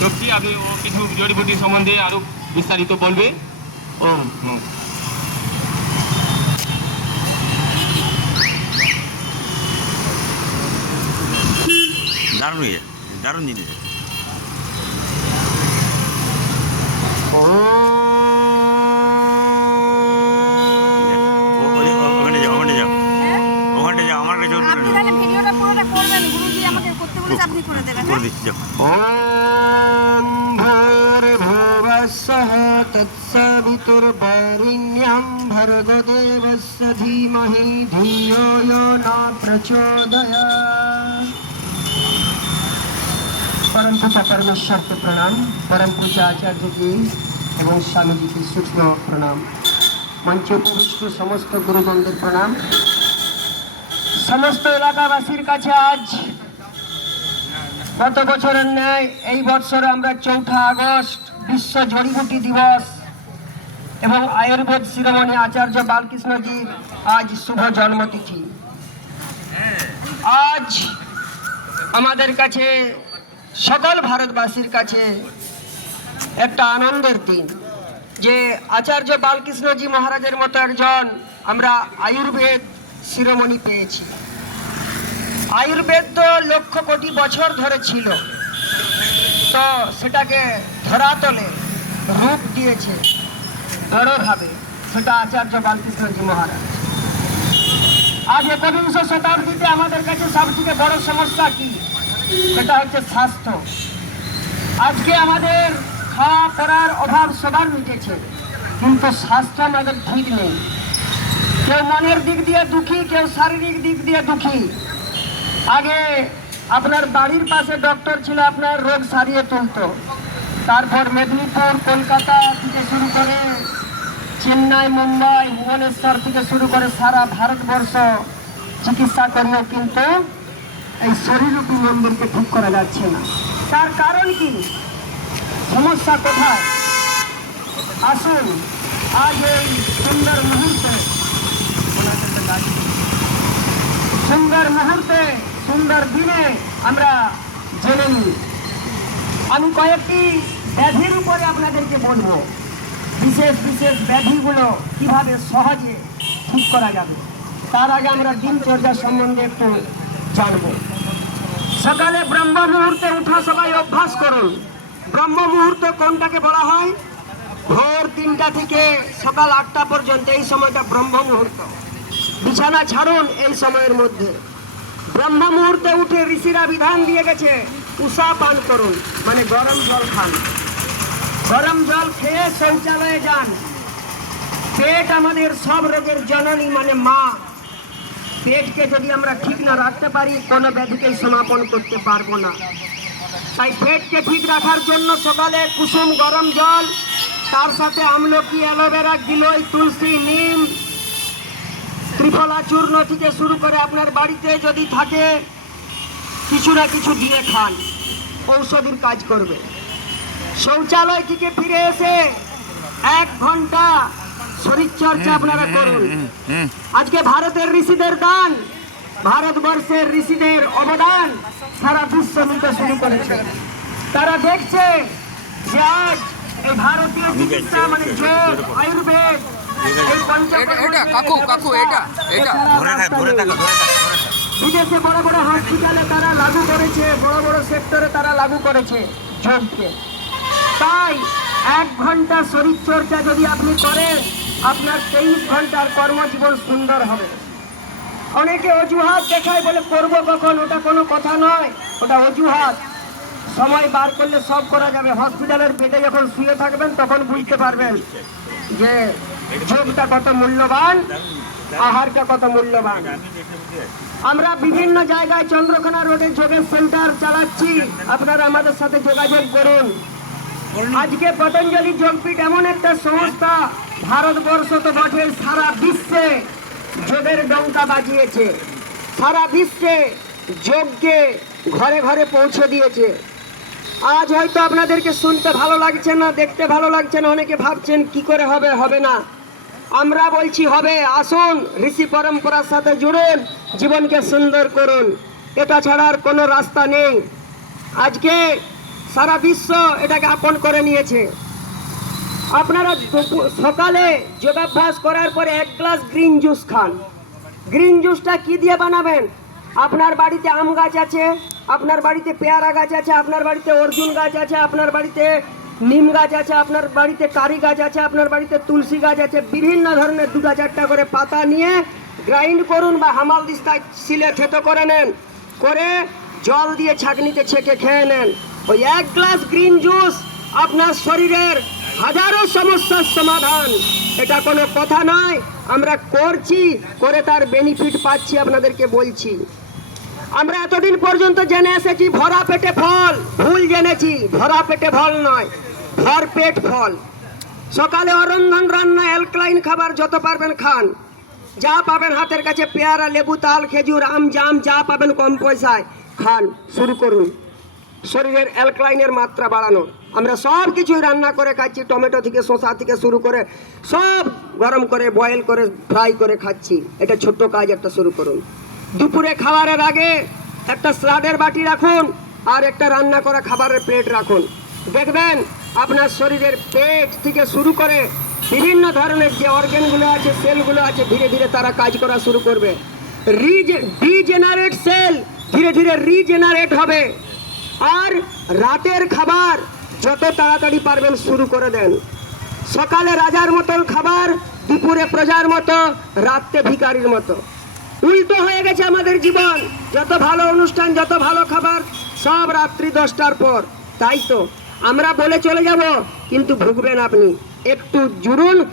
সত্যি আপনি ও কিছু জড়িবুটি সম্বন্ধে আরও বিস্তারিত বলবে। ও দারুণ ইয়ে দারুণ জিনিস। ও- ওই- ও- ওখানে যাও ওখানে যাও হ্যাঁ? ওখানে যাও আমার কাছে ওটা আপনি তাহলে ভিডিওটা পুরোটা করবেন গুরুজি আমাকে করতে বলেছে আপনি করে দেবেন করে হ্যাঁ? দিচ্ছি যাও ॐ भूर्भुवः स्वः तत्सवितुर्वरिण्यं भर्गदेवस्य धीमहि धियो यो न प्रचोदयात् परम पिता परमेश्वर के प्रणाम परम पूजा आचार्य जी এবং স্বামীজিকে সূক্ষ্ম প্রণাম মঞ্চে উপবিষ্ট সমস্ত গুরুজনদের প্রণাম সমস্ত এলাকাবাসীর কাছে আজ গত বছরের ন্যায় এই বছর আমরা চৌঠা আগস্ট বিশ্ব জড়িবুটি দিবস এবং আয়ুর্বেদ শিরোমণি আচার্য বালকৃষ্ণজির আজ শুভ জন্মতিথি। আজ আমাদের কাছে, সকল ভারতবাসীর কাছে একটা আনন্দের দিন, যে আচার্য বালকৃষ্ণজি মহারাজের মতো একজন আমরা আয়ুর্বেদ শিরোমণি পেয়েছি। আয়ুর্বেদ তো লক্ষ কোটি বছর ধরে ছিল। তো সেটাকে ধরাতলে রূপ দিয়েছে। দৃঢ়ভাবে সেটা আচার্য বালকৃষ্ণজি মহারাজ। আজ একবিংশ শতাব্দীতে আমাদের কাছে সবথেকে বড় সমস্যা কি? সেটা হচ্ছে স্বাস্থ্য। আজকে আমাদের খাওয়া পড়ার অভাব সবার মিটেছে, কিন্তু স্বাস্থ্য আমাদের ঠিক নেই। কেউ মনের দিক দিয়ে দুঃখী, কেউ শারীরিক দিক দিয়ে দুঃখী। আগে আপনার বাড়ির পাশে ডক্টর ছিল, আপনার রোগ সারিয়ে তুলতো। তারপর মেদিনীপুর, কলকাতা থেকে শুরু করে চেন্নাই, মুম্বাই, ভুবনেশ্বর থেকে শুরু করে সারা ভারতবর্ষ চিকিৎসা করেও কিন্তু এই শরীররূপী মন্দিরকে ঠিক করা যাচ্ছে না। তার কারণ কি? সমস্যা কোথায়? আসুন, আজ এই সুন্দর মুহূর্তে। সুন্দর মুহূর্তে সুন্দর দিনে আমরা জেনে নিই। আমি কয়েকটি ব্যাধির উপরে আপনাদেরকে বলব। বিশেষ বিশেষ ব্যাধিগুলো কীভাবে সহজে ঠিক করা যাবে, তার আগে আমরা দিনচর্যা সম্বন্ধে একটু জানব। সকালে ব্রহ্ম মুহূর্তে উঠা সবাই অভ্যাস করুন। ব্রহ্ম মুহূর্ত কোনটাকে বলা হয়? ভোর তিনটা থেকে সকাল আটটা পর্যন্ত, এই সময়টা ব্রহ্ম মুহূর্ত। বিছানা ছাড়ুন এই সময়ের মধ্যে। ব্রহ্ম মুহূর্তে উঠে ঋষিরা বিধান দিয়ে গেছে, উষা পান করুন মানে গরম জল খান। গরম জল খেয়ে শৌচালয়ে যান। পেট আমাদের সব রোগের জননী মানে মা। পেটকে যদি আমরা ঠিক না রাখতে পারি, কোনো ব্যাধিকে সমাপন করতে পারব না। তাই পেটকে ঠিক রাখার জন্য সকালে কুসুম গরম জল, তার সাথে আমলকি অ্যালোভেরা গিলই তুলসী, নিম ত্রিফলা চূর্ণ থেকে শুরু করে আপনার বাড়িতে যদি থাকে কিছু না কিছু দিয়ে খান ঔষধির কাজ করবে। শৌচালয় থেকে ফিরে এসে এক ঘণ্টা শরীরচর্চা আপনারা করুন। আজকে ভারতের ঋষিদের দান ভারতবর্ষের ঋষিদের অবদান সারা বিশ্ব নিতে শুরু করেছে। তারা দেখছে যে আজ এই ভারতীয় চিকিৎসা মানে যোগ আয়ুর্বেদ এটা এটা কাকু কাকু এটা এটা। ধরে থাক ধরে থাকো ধরে থাকো বিদেশে বড় বড় হসপিটালে তারা লাগু করেছে বড় বড় সেক্টরে তারা লাগু করেছে যোগকে তাই এক ঘণ্টা শরীরচর্চা যদি আপনি করেন আপনার তেইশ ঘণ্টার কর্মজীবন সুন্দর হবে। অনেকে অজুহাত দেখায় বলে করব কখন? ওটা কোনো কথা নয় ওটা অজুহাত। সময় বার করলে সব করা যাবে। হসপিটালের বেডে যখন শুয়ে থাকবেন তখন বুঝতে পারবেন যে যোগটা কত মূল্যবান? আহারটা কত মূল্যবান? আমরা বিভিন্ন জায়গায় চন্দ্রকোনা রোডে যোগের সেন্টার চালাচ্ছি। আপনারা আমাদের সাথে যোগাযোগ করুন। আজকে পতঞ্জলি যোগপীঠ এমন একটা সংস্থা ভারতবর্ষ তো বটে, সারা বিশ্বে যোগের ডঙ্কা বাজিয়েছে। সারা বিশ্বে যোগকে ঘরে ঘরে পৌঁছে দিয়েছে। আজ হয়তো আপনাদেরকে শুনতে ভালো লাগছে না, দেখতে ভালো লাগছে না, অনেকে ভাবছেন কি করে হবে হবে না। আমরা বলছি হবে, আসুন, ঋষি পরম্পরার সাথে জুড়ুন, জীবনকে সুন্দর করুন। এটা ছাড়া আর কোনো রাস্তা নেই। আজকে সারা বিশ্ব এটাকে আপন করে নিয়েছে। আপনারা সকালে যোগাভ্যাস করার পরে এক গ্লাস গ্রিন জুস খান। গ্রিন জুসটা কি দিয়ে বানাবেন? আপনার বাড়িতে আম গাছ আছে, আপনার বাড়িতে পেয়ারা গাছ আছে, আপনার বাড়িতে অর্জুন গাছ আছে, আপনার বাড়িতে নিম গাছ আছে আপনার বাড়িতে, কারি গাছ আছে আপনার বাড়িতে, তুলসী গাছ আছে, বিভিন্ন ধরনের দুটা চারটা করে পাতা নিয়ে গ্রাইন্ড করুন বা হামাল দিস্তায় শিলে থেতো করে নেন। করে জল দিয়ে ছাঁকনিতে ছেঁকে খেয়ে নেন। ওই এক গ্লাস গ্রিন জুস আপনার শরীরের হাজারো সমস্যার সমাধান। এটা কোনো কথা নয়, আমরা করছি, করে তার বেনিফিট পাচ্ছি, আপনাদেরকে বলছি। আমরা এতদিন পর্যন্ত জেনে এসেছি, ভরা পেটে ফল। ভুল জেনেছি, ভরা পেটে ফল নয়। ভর পেট ফল সকালে অরন্ধন রান্না অ্যালক্লাইন খাবার, যত পারবেন খান। যা পাবেন হাতের কাছে পেয়ারা, লেবু, তাল, খেজুর, আম, জাম, যা পাবেন কম পয়সায় খান। শুরু করুন। শরীরের অ্যালক্লাইনের মাত্রা বাড়ানো। আমরা সব কিছুই রান্না করে খাচ্ছি, টমেটো থেকে শশা থেকে শুরু করে সব গরম করে বয়েল করে ফ্রাই করে খাচ্ছি। এটা ছোট্ট কাজ, একটা শুরু করুন। দুপুরে খাবারের আগে একটা স্লাডের বাটি রাখুন আর একটা রান্না করা খাবারের প্লেট রাখুন। দেখবেন আপনার শরীরের পেট থেকে শুরু করে বিভিন্ন ধরনের যে অর্গানগুলো আছে, সেলগুলো আছে, ধীরে ধীরে তারা কাজ করা শুরু করবে। রিজেনারেট সেল ধীরে ধীরে রিজেনারেট হবে। আর রাতের খাবার যত তাড়াতাড়ি পারবেন শুরু করে দেন। সকালে রাজার মতন খাবার, দুপুরে প্রজার মতো, রাত্রে ভিকারির মতো। উল্টো হয়ে গেছে আমাদের জীবন। যত ভালো অনুষ্ঠান, যত ভালো খাবার, সব রাত্রি দশটার পর। তাই তো? আমরা বলে চলে যাব কিন্তু ভুগবেন আপনি। একটু জুড়ুন।